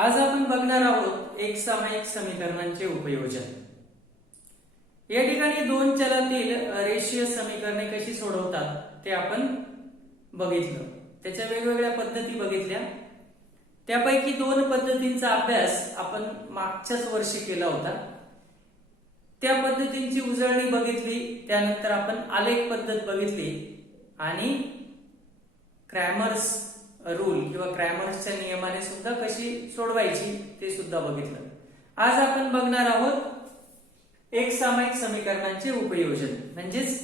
आज आपण बघणार आहोत एक सामायिक समीकरणांचे उपयोजन। या ठिकाणी दोन चलातील रेषीय समीकरणे कशी सोडवतात ते आपण बघितलं। त्याच्या वेगवेगळ्या पद्धती बघितल्या। त्यापैकी दोन पद्धतींचा अभ्यास आपण मागच्याच वर्षी केला होता। त्या पद्धतींची उजळणी बघितली, त्यानंतर आपण आलेख पद्धत बघितली आणि क्रॅमर्स रूल किंवा क्रॅमर्सच्या नियमाने सुद्धा कशी सोडवायची ते सुद्धा बघितलं। आज आपण बघणार आहोत एक सामायिक समीकरणांचे उपयोजन, म्हणजेच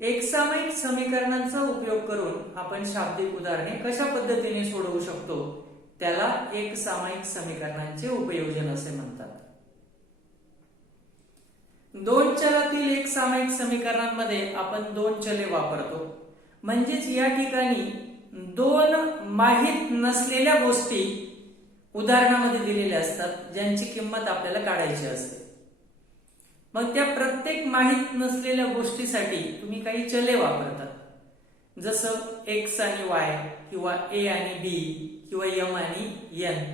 एक सामायिक समीकरणांचा उपयोग करून आपण शाब्दिक उदाहरणे कशा पद्धतीने सोडवू शकतो त्याला एक सामायिक समीकरणांचे उपयोजन असे म्हणतात। दोन चलातील एक सामायिक समीकरणांमध्ये आपण दोन चले वापरतो, म्हणजेच या ठिकाणी दोन माहित नसलेल्या गोष्टी उदाहरणामध्ये दिलेल्या असतात ज्यांची किंमत आपल्याला काढायची असते। मग त्या प्रत्येक माहित नसलेल्या गोष्टीसाठी तुम्ही काही चले वापरतात, जसं x आणि y किंवा a आणि b किंवा m आणि n,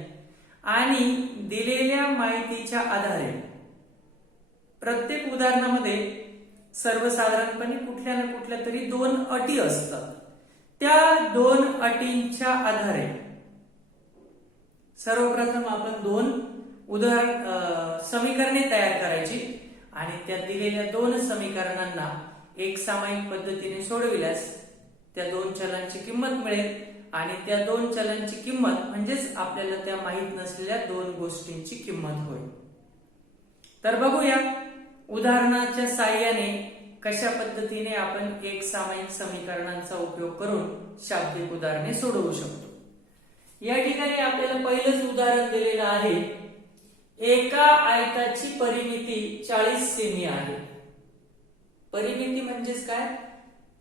आणि दिलेल्या माहितीच्या आधारे प्रत्येक उदाहरणामध्ये सर्वसाधारणपणे कुठल्या ना कुठल्या तरी दोन अटी असतात। त्या दोन अटींच्या आधारे सर्वप्रथम आपण दोन समीकरणे तयार करायची आणि त्या दिलेल्या दोन समीकरणांना एक सामायिक पद्धतीने सोडविल्यास त्या दोन चलांची किंमत मिळेल आणि त्या दोन चलांची किंमत म्हणजेच आपल्याला त्या माहित नसलेल्या दोन गोष्टींची किंमत होईल। तर बघूया उदाहरणाच्या साहाय्याने कशा पद्धतीने आपण एक सामायिक समीकरणांचा उपयोग करून शाब्दिक उदाहरणे सोडवू शकतो। या ठिकाणी आपल्याला पहिलंच उदाहरण दिलेलं आहे, एका आयताची परिमिती 40 सेमी आहे। परिमिती म्हणजेच काय?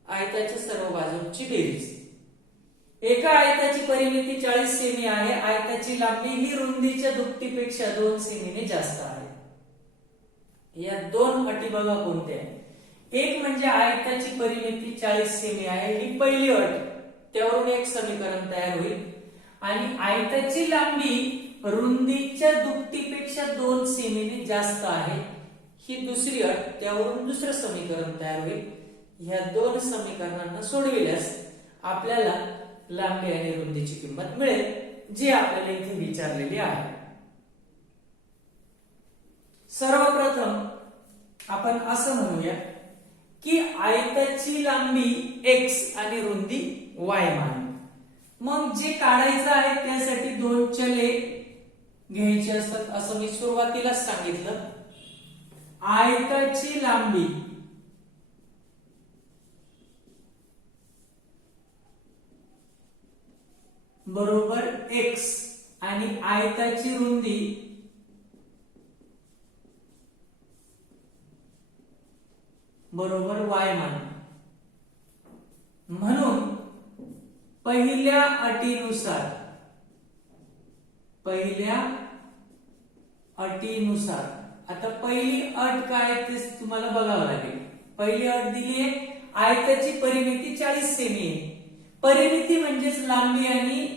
आयताच्या सर्व बाजूंची बेरीज। एका आयताची परिमिती 40 सेमी आहे, आयताची लांबी ही रुंदीच्या दुपटीपेक्षा 2 सेमीने जास्त आहे। या दोन अटी बघा कोणत्या आहेत। एक म्हणजे आयताची परिमिती 40 सेमी आहे, ही पहिली अट, त्यावरून एक समीकरण तयार होईल, आणि आयताची लांबी रुंदीच्या दुपटीपेक्षा 2 सेमीने जास्त आहे, ही दुसरी अट, त्यावरून दुसरं समीकरण तयार होईल। ह्या दोन समीकरणांना सोडविल्यास आपल्याला लांबी आणि रुंदीची किंमत मिळेल, जी आपल्याला इथे विचारलेली आहे। सर्वप्रथम आपण असं म्हणूया की आयताची लांबी x आणि रुंदी y मानू। मग जे काढायचं आहे त्यासाठी दोन चले घ्यायचे असतात, असं मी सुरुवातीलाच सांगितलं। आयताची लांबी बरोबर x आणि आयताची रुंदी बरोबर y मान। म्हणून पहिल्या अटीनुसार आता पहिली अट काय ते तुम्हाला बघावं लागेल। पहिली अट दिली आहे, आयताची परिमिती 40 सेमी आहे। परिमिती म्हणजेच लांबी आणि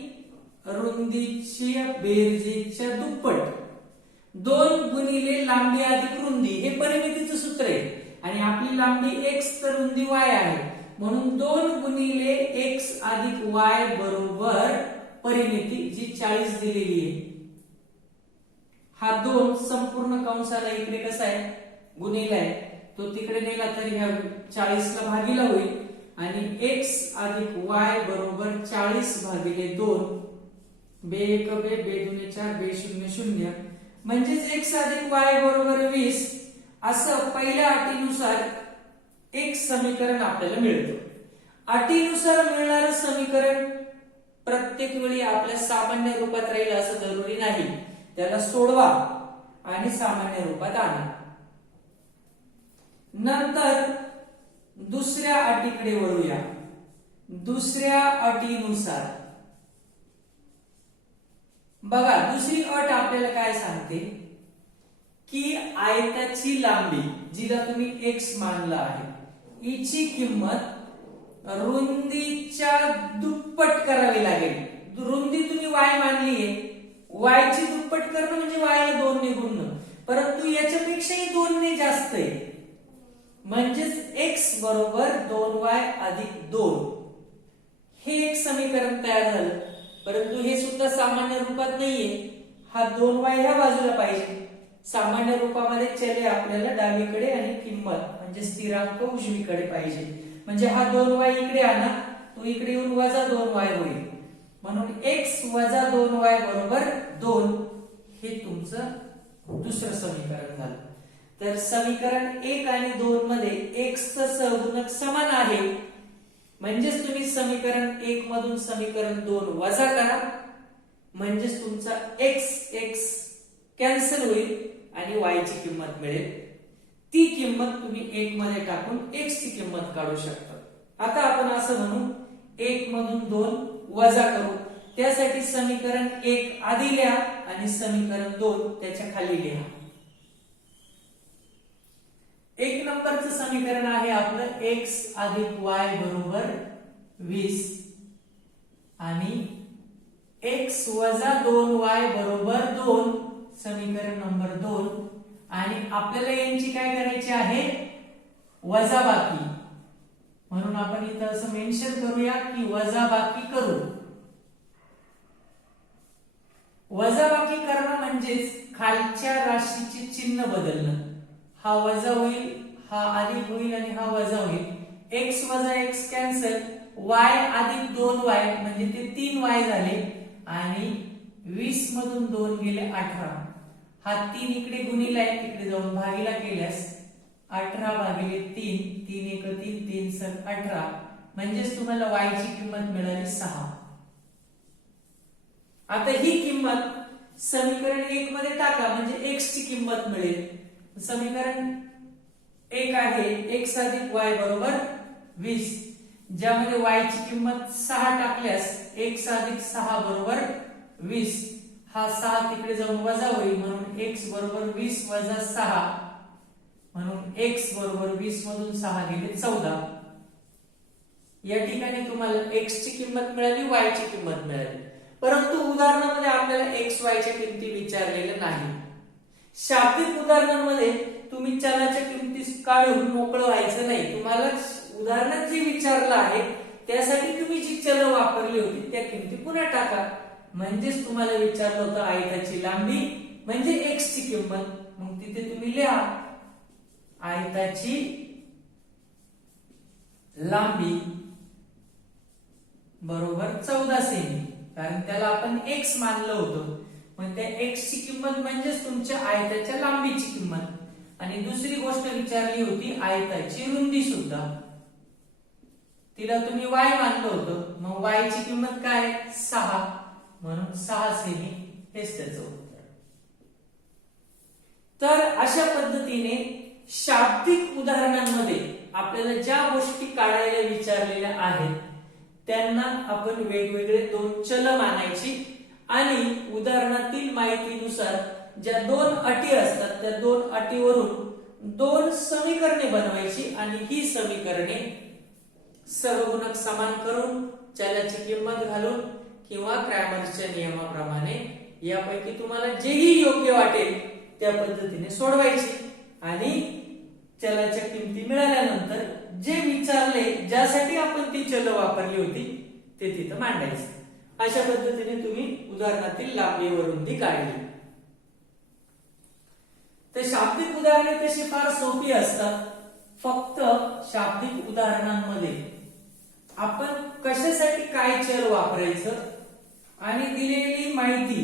रुंदीच्या बेरजेच्या दुप्पट, 2 गुणिले लांबी अधिक रुंदी हे परिमितीचं सूत्र आहे, आणि आपली लांबी x तर रुंदी y आहे, म्हणून 2 गुणिले x अधिक y बरोबर परिमिती जी 40 दिलेली आहे। हा 2 संपूर्ण कंसाला इकडे कसा आहे गुणिला आहे, तो तिकडे नेला तरी ह्या 40 ला भागीला होईल, आणि x अधिक y बरोबर 40 भागिले 2, बे 1 बे, बे 2 4, बे 0 0, म्हणजेच x अधिक y बरोबर 20 असं पहिल्या अटीनुसार एक समीकरण आपल्याला मिळतं। अटीनुसार मिळणारं समीकरण प्रत्येक वेळी आपल्या सामान्य रूपात राहील असं जरुरी नाही, त्याला सोडवा आणि सामान्य रूपात आणा। नंतर दुसऱ्या अटीकडे वळूया। दुसऱ्या अटीनुसार बघा, दुसरी अट आपल्याला काय सांगते की आयताची लांबी जिला तुम्ही x मानला आहे, हिची किंमत रुंदीच्या दुप्पट करावी लागेल। रुंदी तुम्ही y मानली आहे, y ची दुप्पट करणं म्हणजे y ला 2 ने गुणणं, परंतु याच्यापेक्षाही 2 ने जास्त आहे, म्हणजेच x बरोबर 2y अधिक 2 हे एक समीकरण तयार झालं. परंतु हे सुद्धा सामान्य रूपात नाहीये, हा 2y ह्या बाजूला पाहिजे. सामान्य रूपामध्ये चले आपल्याला डावीकडे आणि किंमत म्हणजे स्थिरांक उजवीकडे पाहिजे. म्हणजे हा 2y इकडे आणा, तो इकडे येऊन वजा 2y होईल. म्हणून x वजा 2y बरोबर 2 हे तुमचं दुसरं समीकरण झालं. तर समीकरण 1 आणि 2 मध्ये x चा सहगुणक समान आहे, म्हणजेच तुम्ही समीकरण 1 मधून समीकरण 2 वजा करा, म्हणजेच तुमचा x कॅन्सल होईल आणि y ची किंमत मिळेल. ती किंमत तुम्ही 1 मध्ये टाकून x ची किंमत काढू शकता. आता आपण असं म्हणू 1 मधून 2 वजा करू. त्यासाठी समीकरण 1 आधी लिहा आणि समीकरण 2 त्याच्या खाली लिहा. 1 नंबरचं समीकरण आहे आपलं x अधिक y बरोबर 20 आणि x वजा 2y बरोबर 2 समीकरण नंबर 2. आणि आपल्याला यांची काय करायची आहे, वजाबाकी. म्हणून आपण इथं असं मेन्शन करूया की वजाबाकी करू. वजाबाकी करणं म्हणजेच खालच्या राशीचे चिन्ह बदलणं. हा वजा होईल, हा अधिक होईल आणि हा वजा होईल. x वजा x कॅन्सल, y अधिक 2y म्हणजे ते 3y झाले आणि 20 मधून 2 गेले 18. हा 3 इकडे गुणिला तिकडे जाऊन भागीला केल्यास 18 भागिले 3, 3 1 3, 3 7 18 म्हणजेच तुम्हाला y ची किंमत मिळाली 6. आता ही किंमत समीकरण 1 मध्ये टाका म्हणजे x ची किंमत मिळेल. समीकरण 1 आहे x अधिक y बरोबर 20, ज्यामध्ये y ची किंमत 6 टाकल्यास x अधिक 6 बरोबर 20. हा 6 तिकडे जाऊन वजा होईल, म्हणून x बरोबर 20 वजा 6 म्हणून x बरोबर 20 मधून 6 गेले 14. या ठिकाणी तुम्हाला x ची किंमत मिळाली, y ची किंमत मिळाली. परंतु उदाहरणामध्ये आपल्याला x y च्या किमती विचारलेल्या नाही. शाब्दिक उदाहरणांमध्ये तुम्ही चलाच्या किमती काढून मोकळं व्हायचं नाही. तुम्हाला उदाहरणात जे विचारलं आहे त्यासाठी तुम्ही जी चल वापरली होती त्या किमती पुन्हा टाका. म्हणजेच तुम्हाला विचारलं होतं आयताची लांबी म्हणजे x ची किंमत, मग तिथे तुम्ही लिहा आयताची लांबी बरोबर 14 सेमी, कारण त्याला आपण x मानलं होतं. मग त्या x ची किंमत म्हणजेच तुमच्या आयताच्या लांबीची किंमत. आणि दुसरी गोष्ट विचारली होती आयताची रुंदी सुद्धा, तिला तुम्ही y मानलं होतं. मग y ची किंमत काय 6 म्हणून 6 सेमी हेच त्याचं उत्तर. तर अशा पद्धतीने शाब्दिक उदाहरणांमध्ये आपल्याला ज्या गोष्टी काढायला विचारलेल्या आहेत त्यांना आपण वेगवेगळे 2 चल मानायची आणि उदाहरणातील माहितीनुसार ज्या 2 अटी असतात त्या 2 अटीवरून 2 समीकरणे बनवायची आणि ही समीकरणे सहगुणक समान करून चलाची किंमत घालून किंवा क्रॅमरच्या नियमाप्रमाणे यापैकी तुम्हाला जेही योग्य वाटेल त्या पद्धतीने सोडवायची आणि चलाच्या किमती मिळाल्यानंतर जे विचारले ज्यासाठी आपण ती चल वापरली होती ते तिथं मांडायचं. अशा पद्धतीने तुम्ही उदाहरणातील लांबी व रुंदी काढली. तर शाब्दिक उदाहरणे तशी फार सोपी असतात. फक्त शाब्दिक उदाहरणांमध्ये आपण कशासाठी काय चल वापरायचं आणि दिलेली माहिती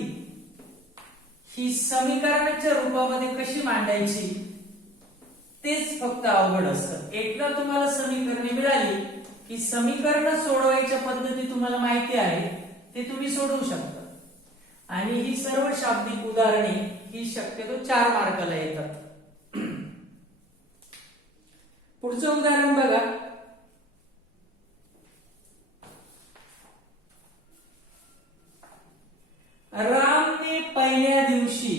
ही समीकरणाच्या रूपामध्ये कशी मांडायची तेच फक्त अवघड असतं. एकदा तुम्हाला समीकरणे मिळाली की समीकरण सोडवायच्या पद्धती तुम्हाला माहिती आहे ते तुम्ही सोडवू शकता. आणि ही सर्व शाब्दिक उदाहरणे ही शक्यतो 4 मार्काला येतात. पुढचं उदाहरण बघा. रामने पहिल्या दिवशी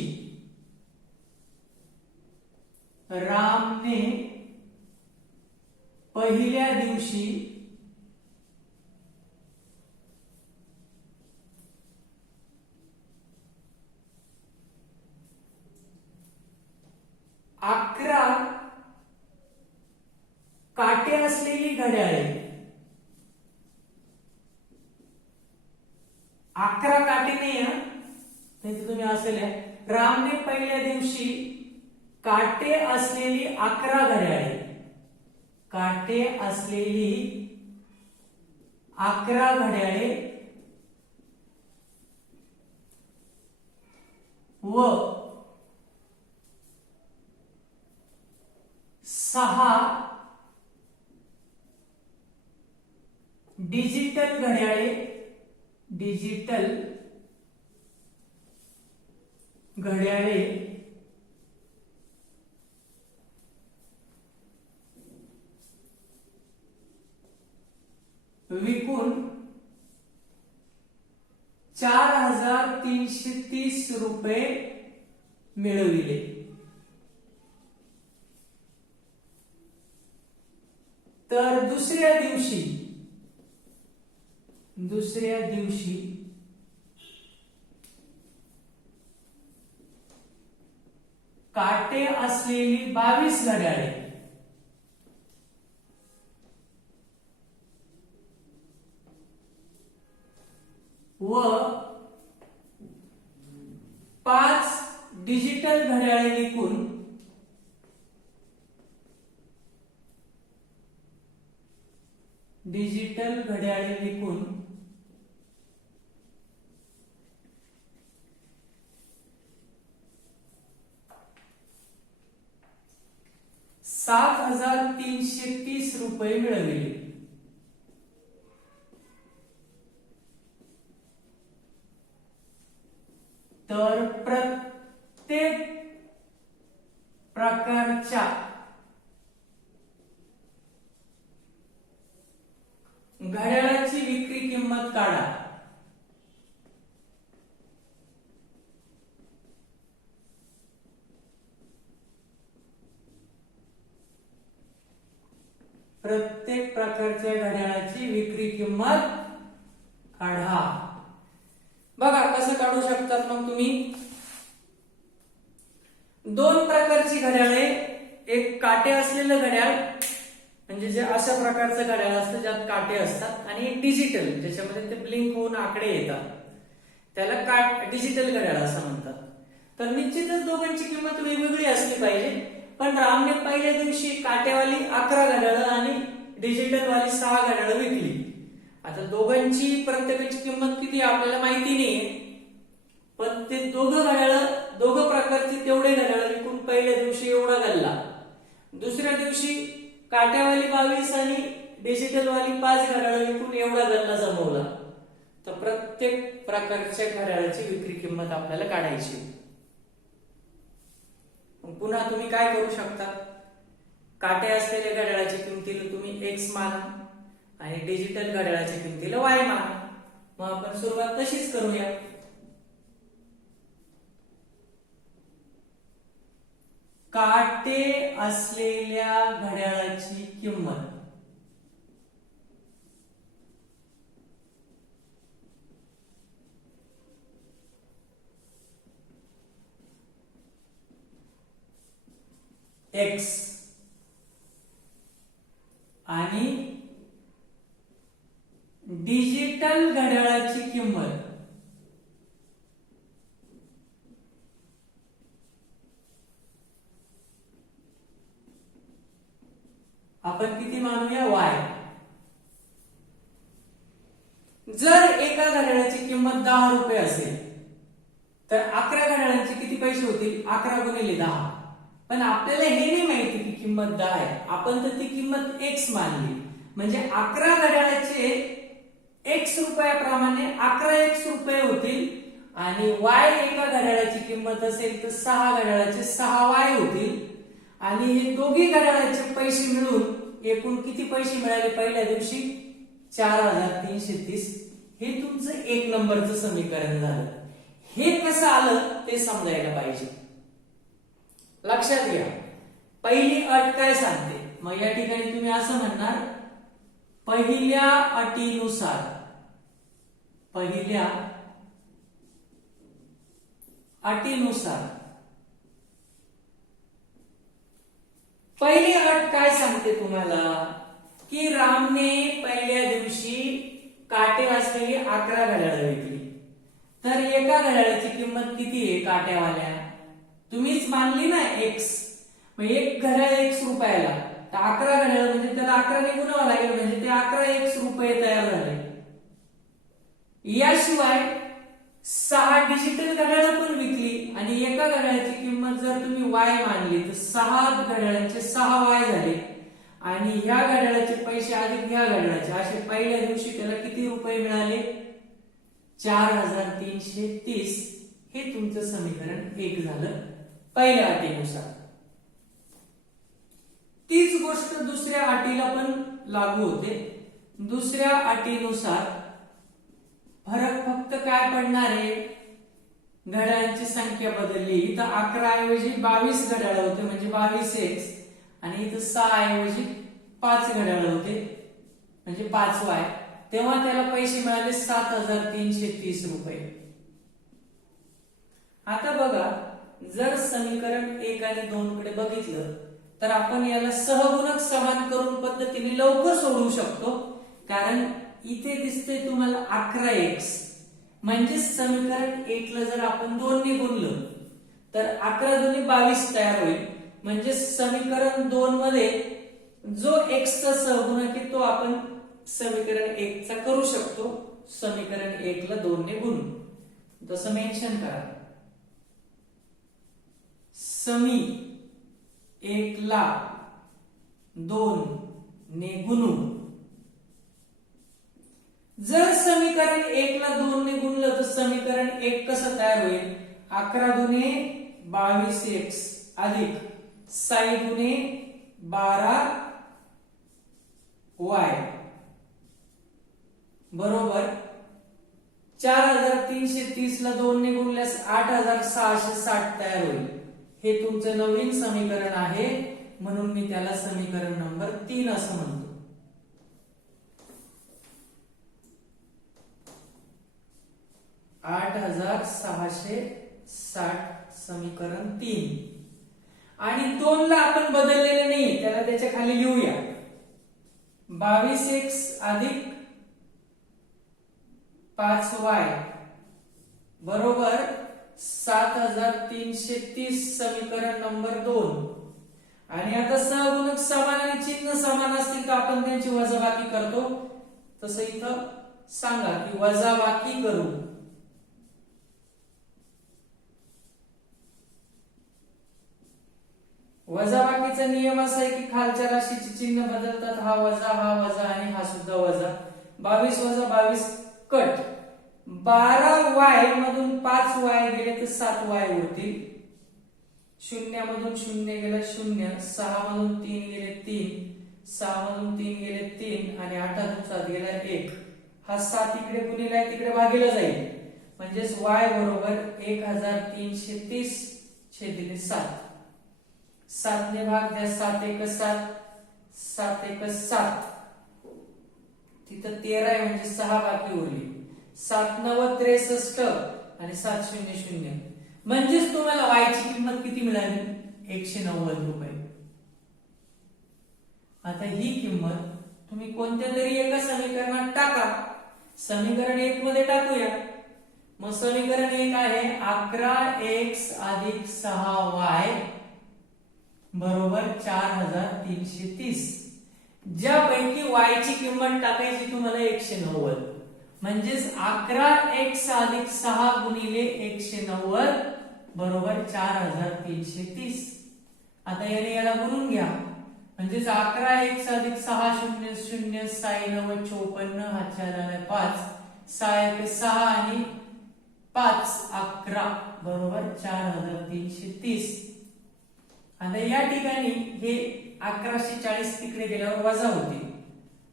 11 काटे असलेली घड्याळे, 11 काटे नाही नाही तुम्ही असेल रामने पहिल्या दिवशी काटे असलेली 11 घड्याळे, काटे असलेली 11 घड्याळे व 6 डिजिटल घड्याळे, डिजिटल घड्याळे विकून 4330 रुपये मिळविले. तर दुसऱ्या दिवशी काटे असलेली 22 घड्याळे व 5 डिजिटल घड्याळे विकून 7330 रुपये मिळविले. तर प्रत्येक प्रकारच्या घड्याळाची विक्री किंमत काढा. प्रत्येक प्रकारच्या घड्याळाची विक्री किंमत काढा. बघा कसं काढू शकतात मग तुम्ही. 2 प्रकारची घड्याळे, एक काटे असलेलं घड्याळ म्हणजे जे अशा प्रकारचं घड्याळ असतं ज्यात काटे असतात, आणि एक डिजिटल ज्याच्यामध्ये ते ब्लिंक होऊन आकडे येतात, त्याला डिजिटल घड्याळ असं म्हणतात. तर निश्चितच दोघांची किंमत वेगवेगळी असली पाहिजे. पण रामने पहिल्या दिवशी काटेवाली 11 घड्याळं आणि डिजिटल वाली 6 घड्याळं विकली. आता दोघांची प्रत्येकाची किंमत किती आपल्याला माहिती नाहीये, पण ते दोघं प्रकारचे तेवढे घड्याळ विकून पहिल्या दिवशी एवढा गल्ला, दुसऱ्या दिवशी काट्यावाली 22 आणि डिजिटल वाली 5 घड्याळ विकून एवढा गल्ला जमवला. तर प्रत्येक प्रकारच्या घड्याळाची विक्री किंमत आपल्याला काढायची. पुन्हा तुम्ही काय करू शकता, काटे असलेल्या घड्याळाच्या किमतीला तुम्ही एक्स माना आणि डिजिटल घड्याळाच्या किमतीला वाय माना. मग आपण सुरुवात तशीच करूया. काटे असलेल्या घड्याळाची किंमत एक्स आणि डिजिटल घड्याळाची किंमत आपण किती मानूया वाय. जर एका घड्याळाची किंमत 10 रुपये असेल तर 11 घड्याळांचे किती पैसे होतील, 11 गुणिले 10. पण आपल्याला हे नाही माहिती की किंमत 10 आहे, आपण तर ती किंमत एक्स मानली. म्हणजे 11 घड्याळाचे एक्स रुपयाप्रमाणे 11 एक्स रुपये होतील आणि वाय एका घड्याळाची किंमत असेल तर 6 घड्याळाचे 6 वाय होतील. आणि हे दोघी घड्याळाचे पैसे मिळून एकूण किती पैसे मिळाले पहिल्या दिवशी, 4330. हे तुमचं 1 नंबरचं समीकरण झालं. हे कसं आलं ते समजायला पाहिजे. लक्षात घ्या, पहिली अट काय सांगते. मग या ठिकाणी तुम्ही असं म्हणणार, पहिल्या अटीनुसार पहिली अट काय सांगते तुम्हाला की रामने पहिल्या दिवशी काटे असलेली 11 घड्याळ विकली, तर एका घड्याळाची किंमत किती आहे काट्यावाल्या? तुम्हीच मानली ना x, मग एक घड्याळ x रुपयाला, तर 11 घड्याळ म्हणजे त्याला 11 ने गुणावं लागेल, म्हणजे ते 11 रुपये तयार झाले. याशिवाय 6 डिजिटल घड्याळ पण विकली आणि एका घड्याळाची किंमत जर तुम्ही y मानली तर 6 घड्याळांचे 6 y झाले आणि ह्या घड्याळाचे पैसे अधिक ह्या घड्याळाचे असे पहिल्या दिवशी त्याला किती रुपये मिळाले? 4330. हे तुमचं समीकरण 1 झालं पहिल्या अटीनुसार. तीच गोष्ट दुसऱ्या अटीला पण लागू होते. दुसऱ्या अटीनुसार फरक फक्त काय पडणार आहे? घड्याळांची संख्या बदलली. इथं 11 ऐवजी 22 घड्याळ होते म्हणजे 22x आणि इथं 6 ऐवजी 5 घड्याळ होते म्हणजे 5y. तेव्हा त्याला पैसे मिळाले 7330 रुपये. आता बघा, जर समीकरण 1 आणि 2 कडे बघितलं तर आपण याला सहगुणक समान करून पद्धतीने लवकर सोडवू शकतो, कारण इथे दिसते तुम्हाला 11x म्हणजे समीकरण 1 ला जर आपण 2 ने गुणलं तर 11 दुनी 22 तयार होईल. म्हणजे समीकरण 2 मध्ये जो x चा सहगुणक आहे तो आपण समीकरण 1 चा करू शकतो. समीकरण 1 ला 2 ने गुणून तसं मेन्शन करा. समी 1 ला 2 ने गुणू. जर समीकरण 1 ला 2 ने गुणलं तर समीकरण 1 कसं तयार होईल? 11 दुने 22x अधिक 6 दुने 12y बरोबर 4330 ला 2 ने गुणल्यास 8660 तयार होईल. हे तुमचं नवीन समीकरण आहे, म्हणून मी त्याला समीकरण नंबर 3 असं म्हणतो. आठ 8660 समीकरण 3. आणि 2 ला आपण बदललेले नाही, त्याला त्याच्या खाली लिहूया. 22x अधिक 5y बरोबर 7330 समीकरण नंबर 2. आणि आता सहगुणक समान आणि चिन्ह समान असतील तर आपण त्यांची वजाबाकी करतो. तसं इथं सांगा की वजाबाकी करू. वजाबाकीचा नियम असा आहे की खालच्या राशीचे चिन्ह बदलतात. हा वजा आणि हा सुद्धा वजा. 22 वजा 22 कट. 12y मधून 5y गेले तर 7y होतील. 0 मधून 0 गेला 0, 6 मधून 3 गेले 3, 6 मधून 3 गेले 3 आणि 8 मधून 7 गेला 1. हा 7 इकडे गुणिले तिकडे भागीला जाईल, म्हणजेच y बरोबर 1330 छेदिले 7. 7 ने भाग द्या. 7 1 7, 7 1 7. तिथं 13 आहे म्हणजे 6 बाकी उरली. 7 9 63 आणि 7 0 0. म्हणजेच तुम्हाला y ची किंमत किती मिळाली? 190 रुपये. आता ही किंमत तुम्ही कोणत्या तरी एका समीकरणात टाका. समीकरण 1 मध्ये टाकूया. मग समीकरण 1 आहे 11x अधिक 6y बरोबर 4330. ज्यापैकी y ची किंमत टाकायची तुम्हाला 190. म्हणजेच 11x अधिक 6 गुणिले 190 बरोबर 4330. आता याला गुणून घ्या. म्हणजेच 11x अधिक 6 0 0 6 9 54 हा 4 आला 5, 6 1 6 आणि 5 11 बरोबर 4330. आता या ठिकाणी हे 1140 तिकडे गेल्यावर वजा होते.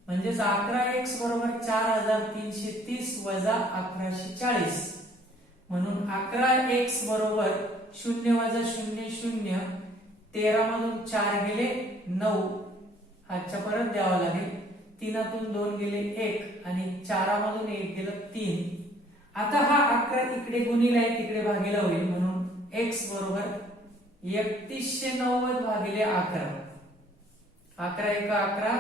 म्हणजेच 11x बरोबर 4330 वजा 1140. म्हणून 11x बरोबर 0 वजा 0 0. 13 मधून 4 गेले 9. हातच्या परत द्यावा लागेल. 3 2 गेले 1 आणि 4 मधून 1 गेलं 3. आता हा 11 इकडे गुणिले आहे तिकडे भागीला होईल, म्हणून x बरोबर 3190 भागिले 11 11 एक 11,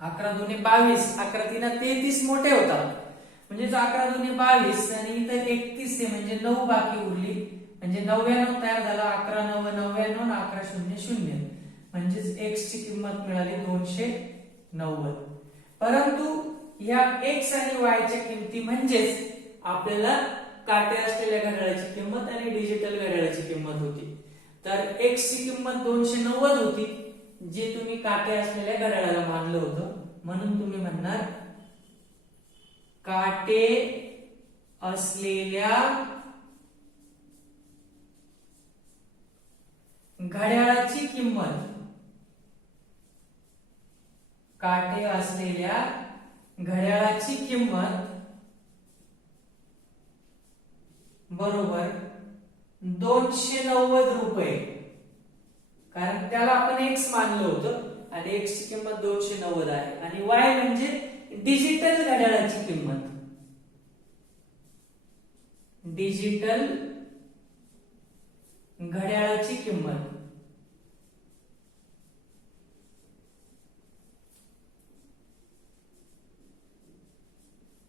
11 दुने 22, 11 तिना 33 मोठे होतात. म्हणजेच 11 दुने 22 आणि इथं 31 आहे म्हणजे 9 बाकी उरली. म्हणजे 99 तयार झाला. 11 9 99 आणि 11 0 0. म्हणजेच x ची किंमत मिळाली 290. परंतु या x आणि y च्या किमती म्हणजेच आपल्याला काटे असलेल्या घड्याळाची किंमत आणि डिजिटल घड्याळाची किंमत होती. तर x ची किंमत 290 होती, जे तुम्ही काटे असलेल्या घड्याळाला मानलं होतं. म्हणून तुम्ही म्हणणार काटे असलेल्या घड्याळाची किंमत, काटे असलेल्या घड्याळाची किंमत बरोबर 290 रुपये. कारण त्याला आपण x मानलं होतं आणि x ची किंमत 290 आहे. आणि y म्हणजे डिजिटल घड्याळाची किंमत, डिजिटल घड्याळाची किंमत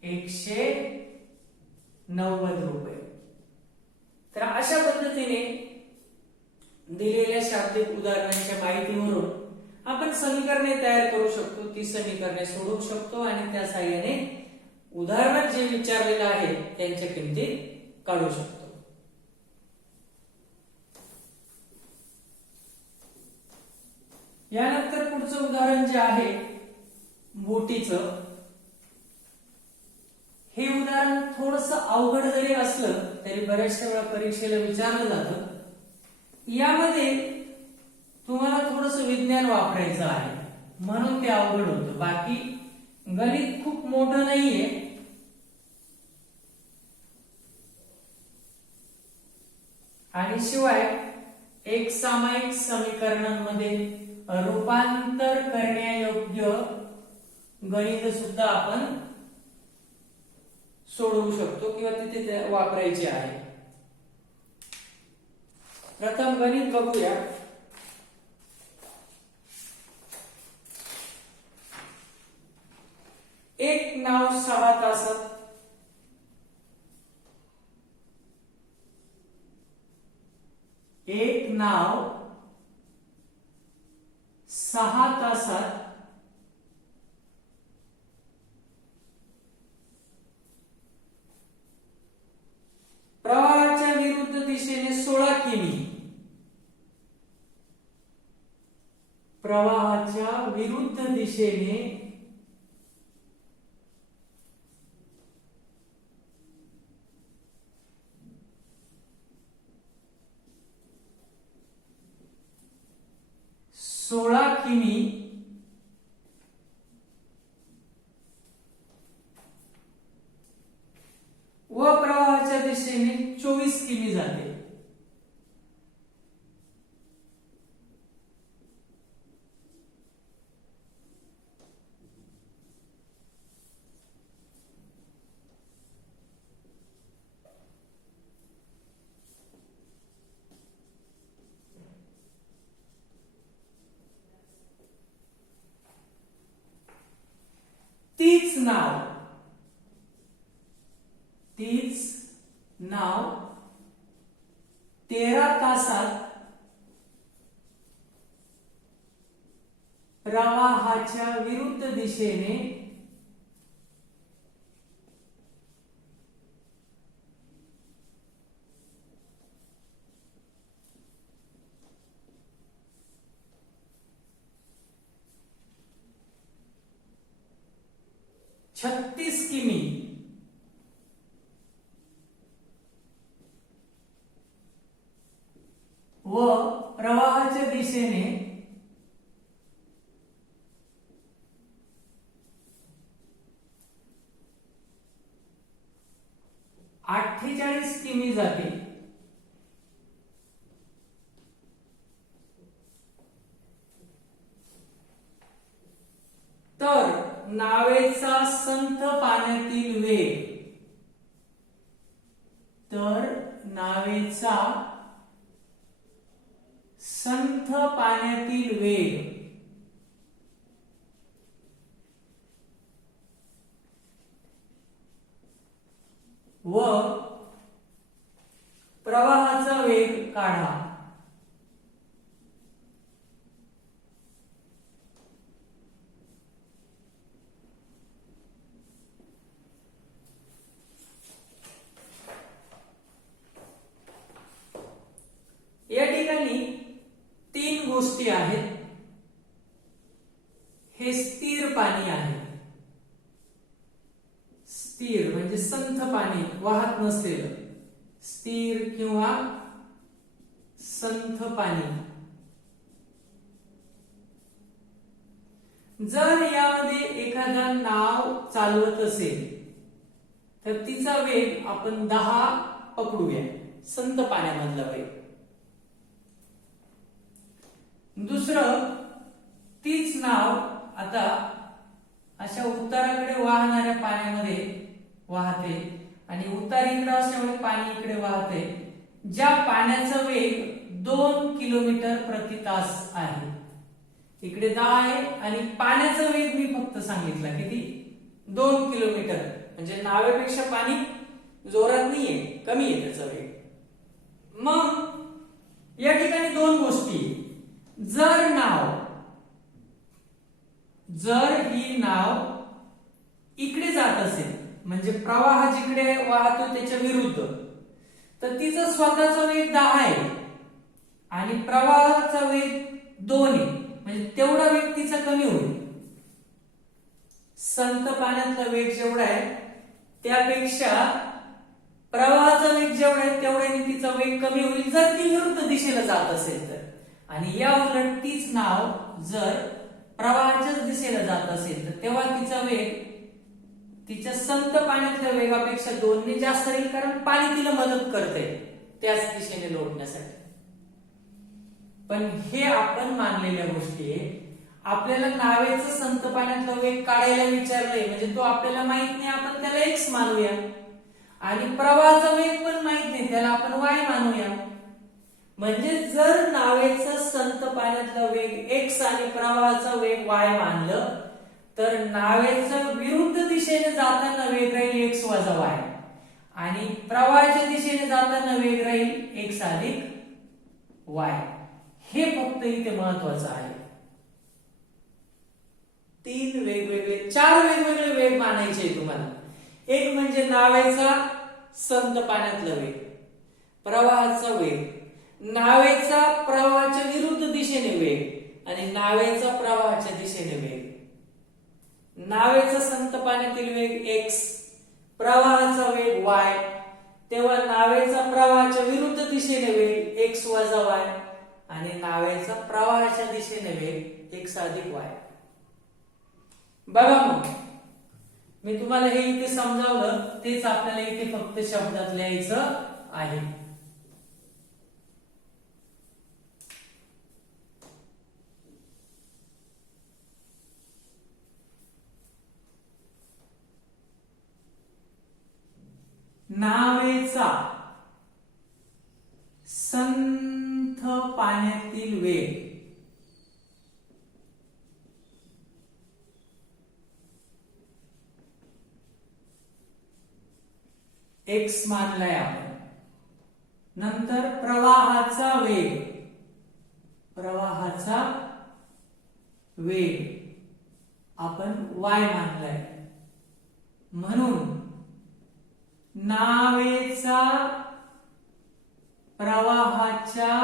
₹190. तर अशा पद्धतीने दिलेल्या शाब्दिक उदाहरणांच्या माहितीवरून आपण समीकरणे तयार करू शकतो. ती समीकरणे सोडवू शकतो आणि त्या साहाय्याने उदाहरणात जे विचारलेलं आहे त्यांच्या किमती काढू शकतो. यानंतर पुढचं उदाहरण जे आहे बोटीचं. हे उदाहरण थोडंसं अवघड जरी असलं तरी बऱ्याचशा वेळा परीक्षेला विचारलं जातं. यामध्ये तुम्हाला थोडंसं विज्ञान वापरायचं आहे म्हणून ते अवघड होतं. बाकी गणित खूप मोठं नाहीये. आणि शिवाय एक सामायिक समीकरणांमध्ये रूपांतर करण्यायोग्य गणित सुद्धा आपण सोडवू शकतो किंवा तिथे वापरायचे आहे. प्रथम गणित बघूया. एक नाव 6 तासात एक नाव 6 तासात प्रवाहाच्या विरुद्ध दिशेने 16 किमी, प्रवाहाच्या विरुद्ध दिशेने 16 किमी व प्रवाहाच्या दिशेने 24 किमी जाते. तीच नाव 13 तासात प्रवाहाच्या विरुद्ध दिशेने 36 किमी व प्रवाहाच्या दिशेने 48 किमी जाते. तर नावेचा संथ पाण्यातील वेग, संथ पाण्यातील वेग व प्रवाहाचा वेग काढा. या ठिकाणी तीन गोष्टी आहेत. हे स्थिर पाणी आहे. स्थिर म्हणजे संथ पाणी, वाहत नसलेलं, स्थिर किंवा संथ पाणी. जर यामध्ये एखादा नाव चालवत असेल तर तिचा वेग आपण 10 पकडूया, संथ पाण्यामधला वेग. दुसरं, तीच नाव आता अशा उताराकडे वाहणाऱ्या पाण्यामध्ये वाहते आणि उतार इकडे असल्यामुळे पाणी इकडे वाहते, ज्या पाण्याचा वेग 2 किलोमीटर प्रति तास आहे. इकडे 10 आहे आणि पाण्याचा वेग मी फक्त सांगितला किती, 2 किलोमीटर. म्हणजे नावेपेक्षा पाणी जोरात नाहीये, कमी आहे त्याचा वेग. मग या ठिकाणी दोन गोष्टी. जर ही नाव इकडे जात असेल, म्हणजे प्रवाह जिकडे वाहतो त्याच्या विरुद्ध, तर तिचा स्वतःचा वेग 10 आहे आणि प्रवाहाचा वेग 2 आहे, म्हणजे तेवढा वेग तिचा कमी होईल. संथ पाण्यातला वेग जेवढा आहे त्यापेक्षा प्रवाहाचा वेग जेवढा आहे तेवढ्याने तिचा वेग कमी होईल जर ती विरुद्ध दिशेला जात असेल तर. आणि या उलट तीच नाव जर प्रवाहाच्याच दिशेला जात असेल तर तेव्हा तिचा वेग तिच्या संथ पाण्यातल्या वेगापेक्षा 2 ने जास्त राहील, कारण पाणी तिला मदत करते त्याच दिशेने लोटण्यासाठी. पण हे आपण मानलेल्या गोष्टी आहे. आपल्याला नावेचं संथ पाण्यातला वेग काढायला विचारलंय म्हणजे तो आपल्याला माहित नाही, आपण त्याला x मानूया. आणि प्रवाहाचा वेग पण माहित नाही, त्याला आपण y मानूया. म्हणजे जर नावेचा संथ पाण्यातला वेग x आणि प्रवाहाचा वेग y मानलं तर नावेचा विरुद्ध दिशेने जाताना वेग राहील x वजा y आणि प्रवाहाच्या दिशेने जाताना वेग राहील x अधिक y. हे फक्त इथे महत्वाचं आहे. 4 वेगवेगळे वेग मानायचे तुम्हाला. एक म्हणजे नावेचा संथ पाण्यातला वेग, प्रवाहाचा वेग, नावेचा प्रवाहाच्या विरुद्ध दिशेने वेग आणि नावेचा प्रवाहाच्या दिशेने वेग. नावेचा संथ पाण्यातील वेग x, प्रवाहाचा वेग y, तेव्हा नावेचा प्रवाहाच्या विरुद्ध दिशेने वेग x वजा y आणि नावेचा प्रवाहाच्या दिशेने वेग x अधिक y. बघा मग मी तुम्हाला हे इथे समजावलं, तेच आपल्याला इथे फक्त शब्दात लिहायचं आहे. नावेचा संथ पाण्यातील वेग x मानलाय आपण. नंतर प्रवाहाचा वेग आपण y मानलाय. म्हणून नावेचा प्रवाहाच्या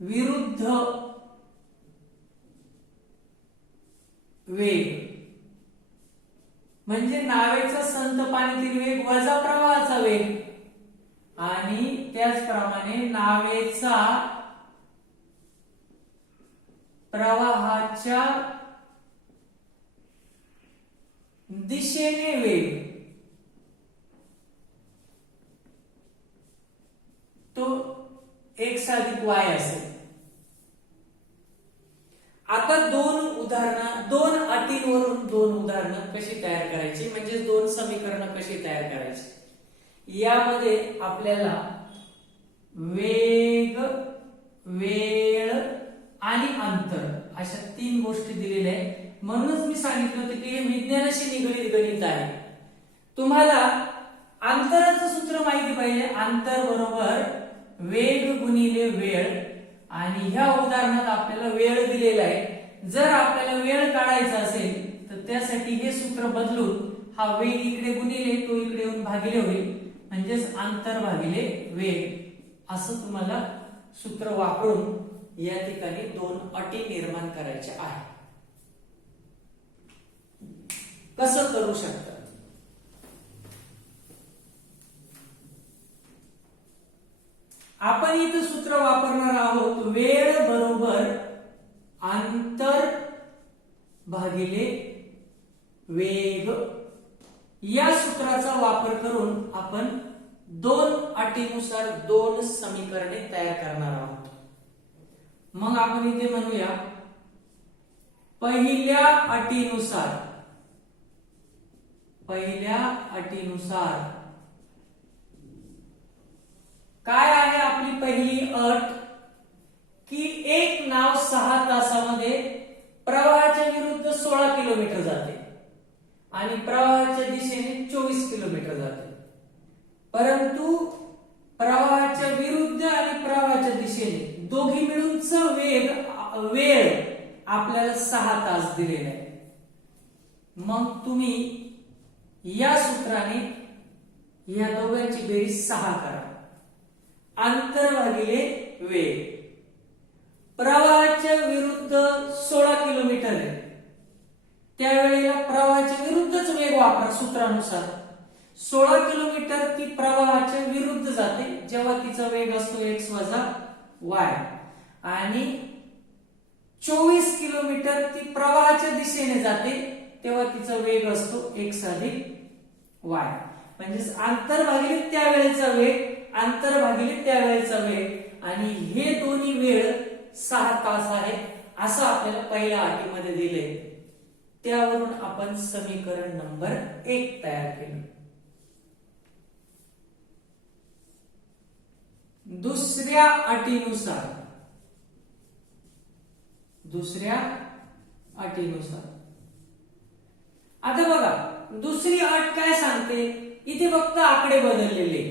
विरुद्ध वेग म्हणजे नावेचा संथ पाण्यातील वेग वजा प्रवाहाचा वेग आणि त्याचप्रमाणे नावेचा प्रवाहाच्या दिशेने वेग तो x अधिक y असेल. आता दोन अटींवरून 2 उदाहरणं कशी तयार करायची, म्हणजे 2 समीकरणं कशी तयार करायची. यामध्ये आपल्याला वेग, वेळ आणि अंतर अशा 3 गोष्टी दिलेल्या आहेत. म्हणूनच मी सांगितलं होतं की हे विज्ञानाशी निगडीत गणित आहे. तुम्हाला अंतराचं सूत्र माहिती पाहिजे. अंतर बरोबर वेग गुणिले वेळ. आणि ह्या उदाहरणात आपल्याला वेळ दिलेला आहे. जर आपल्याला वेळ काढायचा असेल तर त्यासाठी हे सूत्र बदलून हा वेग इकडे गुणिले तो इकडे येऊन भागिले होईल, म्हणजेच अंतर भागिले वेग असं तुम्हाला सूत्र वापरून या ठिकाणी दोन अटी निर्माण करायच्या आहेत. कसं करू शकता? आपण इथं सूत्र वापरणार आहोत वेळ बरोबर अंतर भागिले वेग. या सूत्राचा वापर करून आपण दोन अटीनुसार दोन समीकरणे तयार करणार आहोत. मग आपण इथे म्हणूया पहिल्या अटीनुसार काय आहे आपली पहिली अट की एक नाव 6 तासामध्ये प्रवाहाच्या विरुद्ध 16 किलोमीटर जाते आणि प्रवाहाच्या दिशेने 24 किलोमीटर जाते. परंतु प्रवाहाच्या विरुद्ध आणि प्रवाहाच्या दिशेने दोघी मिळूनचा वेळ आपल्याला 6 तास दिलेला आहे. मग तुम्ही या सूत्राने या दोघांची बेरीज 6 करा. अंतर भागिले वेग. प्रवाहाच्या विरुद्ध 16 किलोमीटर आहे, त्यावेळेला प्रवाहाच्या विरुद्धच वेग वापरा सूत्रानुसार. 16 किलोमीटर ती प्रवाहाच्या विरुद्ध जाते जेव्हा तिचा वेग असतो x - y. आणि 24 किलोमीटर ती प्रवाहाच्या दिशेने जाते तेव्हा तिचा वेग असतो x + y. म्हणजेच अंतर भागिले त्यावेळेचा वेग, अंतर भागिले त्यावेळेचा वेग. आणि हे दोन्ही वेळ 6 तास आहे असं आपल्याला पहिल्या अटीमध्ये दिले. त्यावरून आपण समीकरण नंबर 1 तयार केले. दुसऱ्या अटीनुसार आता बघा दुसरी अट काय सांगते. इथे फक्त आकडे बदललेले,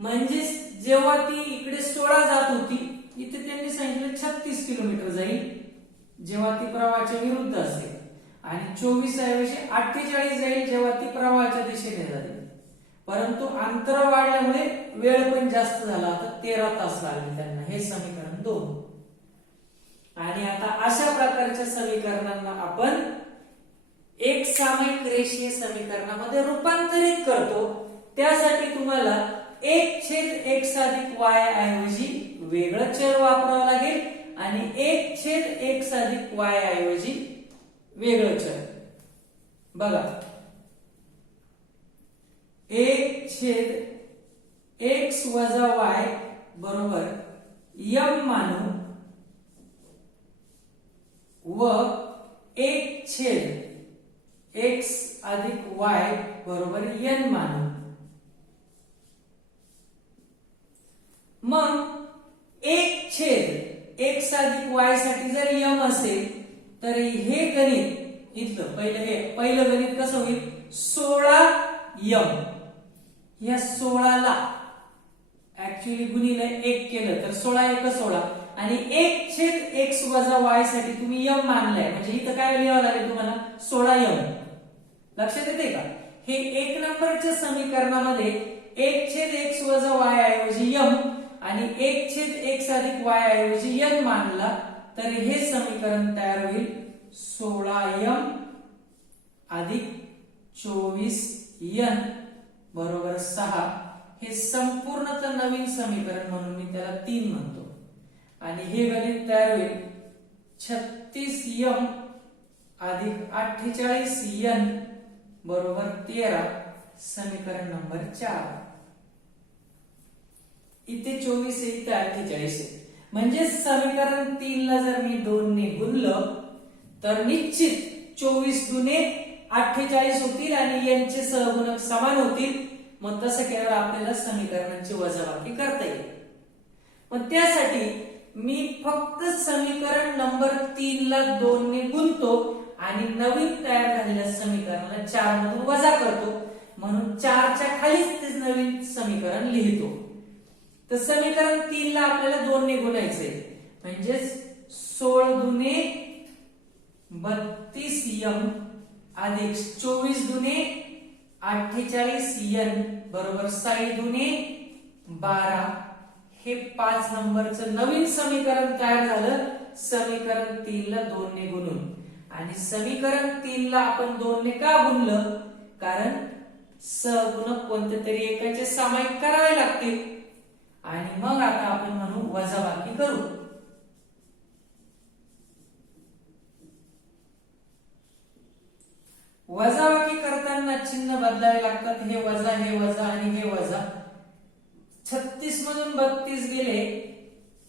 म्हणजे जेव्हा ती इकडे 16 जात होती इथे त्यांनी सांगितलं 36 किलोमीटर जाईल जेव्हा ती प्रवाहाच्या विरुद्ध असेल, आणि 24 ऐवजी 48 जाईल जेव्हा ती प्रवाहाच्या दिशेने जाते. परंतु अंतर वाढल्यामुळे वेळ पण जास्त झाला, तर 13 तास लागले त्यांना. हे समीकरण 2. आणि आता अशा प्रकारच्या समीकरणांना आपण एक सामायिक रेषीय समीकरणामध्ये रूपांतरित करतो. त्यासाठी तुम्हाला 1/x + y ऐवजी वेगळं चल वापरावं लागेल आणि 1/x + y ऐवजी वेगळं चल. बघा 1/x - y बरोबर m मानू व 1/x + y बरोबर n मानू. मग 1/x + y साठी जर m असेल तर हे गणित इथलं पहिलं गणित कसं होईल. 16m. या 16 ला ऍक्च्युअली गुणिले 1 केलं तर 16 × 1 = 16 आणि 1/x - y साठी तुम्ही m मानलाय, म्हणजे इथं काय लिहावं लागेल तुम्हाला 16m. लक्षात येते का? हे 1 नंबरच्या समीकरणामध्ये 1/x - y ऐवजी m आणि 1/x + y ऐवजी n मानला तर हे समीकरण तयार होईल 16m + 24n बरोबर 6. हे संपूर्णतः नवीन समीकरण म्हणून मी त्याला 3 म्हणतो. आणि हे गणित तयार होईल 36m + 48n बरोबर 13. समीकरण नंबर 4. इथे 24 आहे, इथे 48 आहे. म्हणजे समीकरण 3 ला जर मी 2 ने गुणलं तर निश्चित 24 दुने 48 होतील आणि यांचे सहगुणक समान होतील. मग तसं केल्यावर आपल्याला समीकरणांची वजाबाकी करता येईल. मग त्यासाठी मी फक्त समीकरण नंबर 3 ला 2 ने गुणतो आणि नवीन तयार झालेल्या समीकरणाला 4 मधून वजा करतो. म्हणून 4 खालीच ते नवीन समीकरण लिहितो. तर समीकरण 3 ला आपल्याला 2 ने गुणायचंय, म्हणजेच 16 दुने 32m अधिक 24 दुने 48n बरोबर 6 दुने 12. हे 5 नंबरचं नवीन समीकरण तयार झालं समीकरण 3 ला 2 ने गुणून. आणि समीकरण 3 ला आपण 2 ने का गुणलं? कारण सहगुणक कोणत्या तरी एकाचे सामायिक करावे लागतील. आणि मग आता आपण म्हणू वजाबाकी करू. वजाबाकी करताना चिन्ह बदलावे लागतात. हे वजा आणि हे वजा. 36 मधून 32 गेले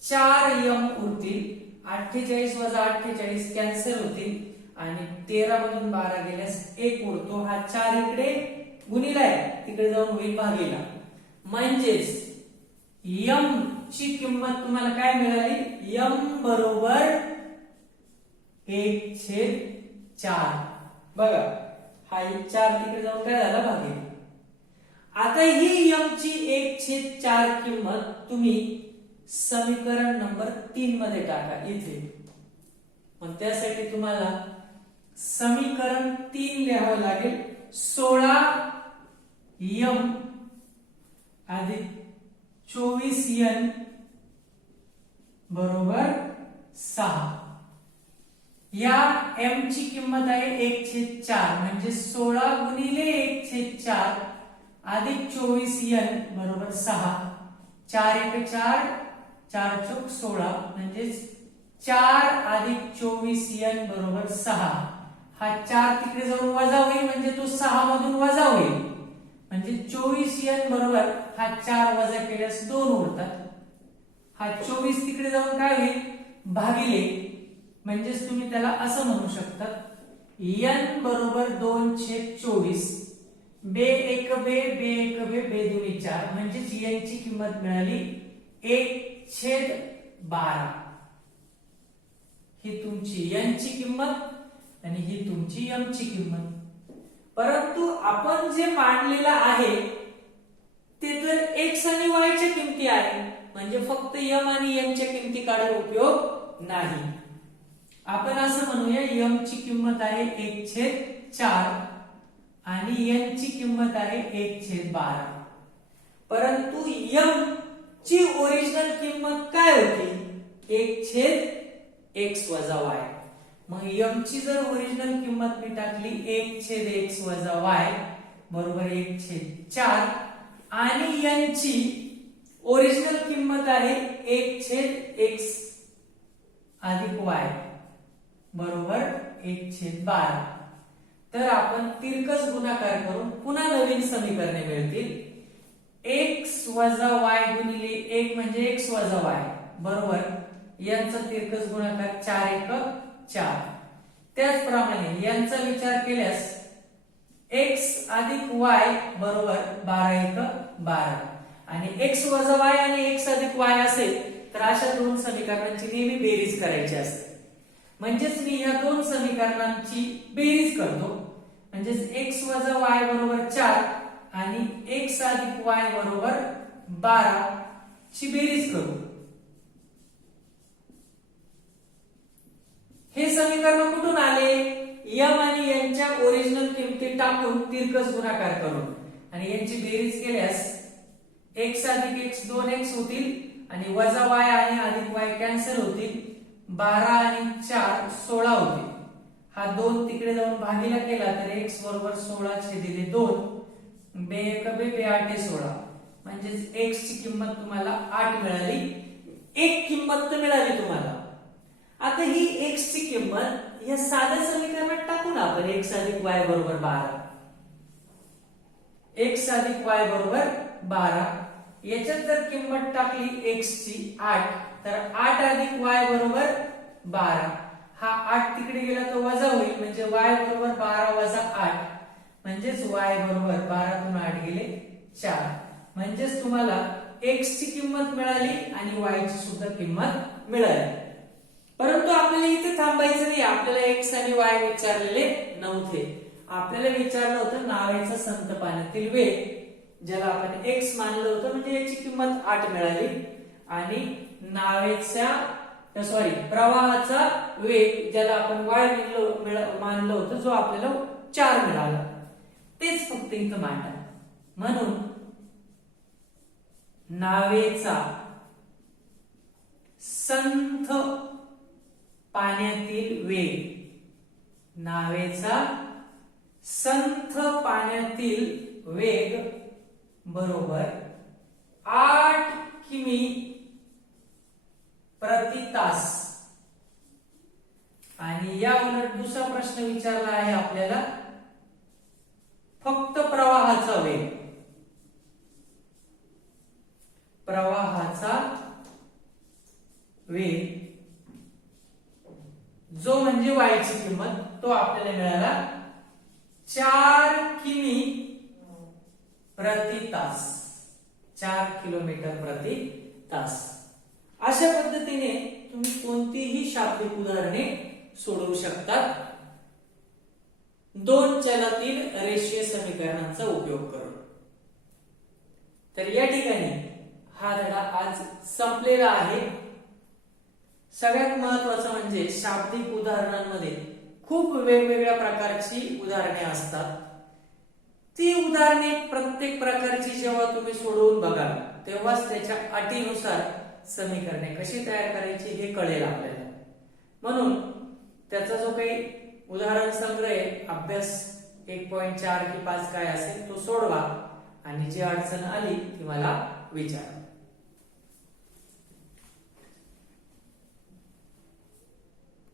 4m उरतील. 48 वजा 48 कॅन्सल होतील आणि 13 मधून 12 गेल्यास 1 उरतो. हा 4 इकडे गुणिलाय, तिकडे जाऊन होईल भागीला. म्हणजेच m ची किंमत तुम्हाला काय मिळाली? m बरोबर 1/4. बघा हा 4 तिकडे जाऊन काय झाला? भागीला. आता ही m ची 1/4 किंमत तुम्ही समीकरण नंबर 3 मध्ये टाका इथे. पण त्यासाठी तुम्हाला समीकरण 3 लिहावं लागेल. 16m अधिक 24n बरोबर 6. या m ची किंमत आहे 1/4 म्हणजे 16 गुणिले 1/4 अधिक 24n बरोबर 6. 4 1 4 4 चौक 16 म्हणजे 4 अधिक 24n बरोबर 6. हा 4 तिकडे जाऊन वजा होईल म्हणजे तो 6 मधून वजा होईल. म्हणजे 24n बरोबर हा 4 वजा केल्यास 2 उरतात. हा 24 तिकडे जाऊन काय होईल? भागिले. म्हणजेच तुम्ही त्याला असं म्हणू शकता n बरोबर 2/24. बे 1 बे 1 बे 2 4 म्हणजेच n ची किंमत मिळाली 1/12. ही तुमची n ची किंमत आणि ही तुमची m ची किंमत. परंतु आपण जे मांडलेलं आहे ते तर x आणि y च्या किमती आहे, म्हणजे फक्त m आणि n च्या किमती काढून उपयोग नाही. आपण असं म्हणूया m ची किंमत आहे 1/4 आणि n ची किंमत आहे 1/12. परंतु m ची ओरिजिनल किंमत काय होती? 1/x वजा y. मग m ची जर ओरिजिनल किंमत मी टाकली 1/x वजा y बरोबर 1/4 आणि n ची ओरिजिनल किंमत आहे 1/x अधिक y बरोबर 1/12. तर आपण तिरकस गुणाकार करून पुन्हा नवीन समीकरणे मिळतील. x वजा y गुणिले 1 म्हणजे x वजा y बरोबर यांचा तिरकस गुणाकार 4 1 4. त्याचप्रमाणे यांचा विचार केल्यास x अधिक y बरोबर 12 1 12 आणि x वजा y आणि x अधिक y असेल तर अशा दोन समीकरणांची नेहमी बेरीज करायची असते. म्हणजेच मी या दोन समीकरणांची बेरीज करतो. म्हणजेच x वजा y बरोबर 4 आणि x अधिक y बरोबर 12 ची बेरीज करू. हे समीकरण कुठून आले? m आणि n च्या ओरिजिनल किमती टाकून तिरकस गुणाकार करून आणि यांची बेरीज केल्यास x अधिक x 2x होतील आणि वजा y आणि अधिक y कॅन्सल होतील. 12 आणि 4 16 होतील. हा 2 तिकडे जाऊन भागीला केला तर x बरोबर 16 छेदिले 2 बे 1 बे 8 16 म्हणजेच x ची किंमत तुम्हाला 8 मिळाली. एक किंमत तर मिळाली तुम्हाला. आता ही x ची किंमत या साध्या समीकरणात टाकू ना आपण. x अधिक y बरोबर 12. x अधिक y बरोबर 12 याच्यात जर किंमत टाकली x ची 8 तर 8 अधिक y बरोबर 12. हा 8 तिकडे गेला तर वजा होईल म्हणजे y बरोबर 12 वजा 8 म्हणजेच y बरोबर 12 तून 8 गेले 4. म्हणजेच तुम्हाला x ची किंमत मिळाली आणि y ची सुद्धा किंमत मिळाली. परंतु आपल्याला इथे थांबायचं नाही. आपल्याला x आणि y विचारलेले नव्हते. आपल्याला विचारलं होतं नावेचा संत पाण्यातील वेग. ज्याला आपण x मानलं होतं, म्हणजे याची किंमत 8 मिळाली. आणि प्रवाहाचा वेग ज्याला आपण y मानलं होतं, जो आपल्याला 4 मिळाला, तेच फक्त इथं मांडा. म्हणून नावेचा संथ पाण्यातील वेग, नावेचा संथ पाण्यातील वेग बरोबर 8 किमी प्रति तास. आणि या उलट दुसरा प्रश्न विचारला आहे आपल्याला फक्त प्रवाहाचा वेग, प्रवाहाचा वेग जो म्हणजे y ची किंमत, तो आपल्याला मिळाला 4 किमी प्रति तास, 4 किलोमीटर प्रति तास. अशा पद्धतीने तुम्ही कोणतीही शाब्दिक उदाहरणे सोडवू शकतात दोन चलातील रेषीय समीकरणांचा उपयोग करून. तर या ठिकाणी हा धडा आज संपलेला आहे. सगळ्यात महत्त्वाचं म्हणजे शाब्दिक उदाहरणांमध्ये खूप वेगवेगळ्या प्रकारची उदाहरणे असतात. ती उदाहरणे प्रत्येक प्रकारची जेव्हा तुम्ही सोडवून बघाल तेव्हाच त्याच्या अटीनुसार समीकरणे कशी तयार करायची हे कळेल आपल्याला. म्हणून त्याचा जो काही उदाहरण संग्रह आहे, अभ्यास 1.4 की 5 काय असेल तो सोडवा आणि जी अडचण आली ती मला विचारा.